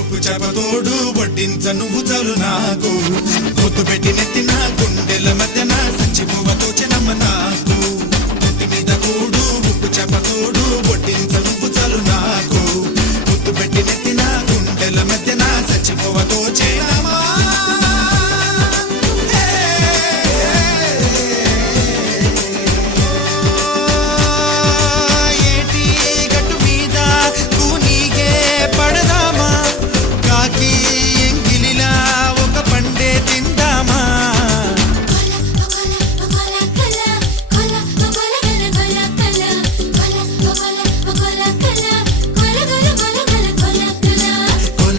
ఉప్పు చేప తోడు వడ్డించ నువ్వు చాలు నాకు పొత్తు పెట్టి నెత్తిన గుండెల మధ్యన సంచిపువ్వ తోచెనమ్మ నాకు పొత్తి మీద కూడు ఉప్పు చేప తోడు వడ్డించ నువ్వు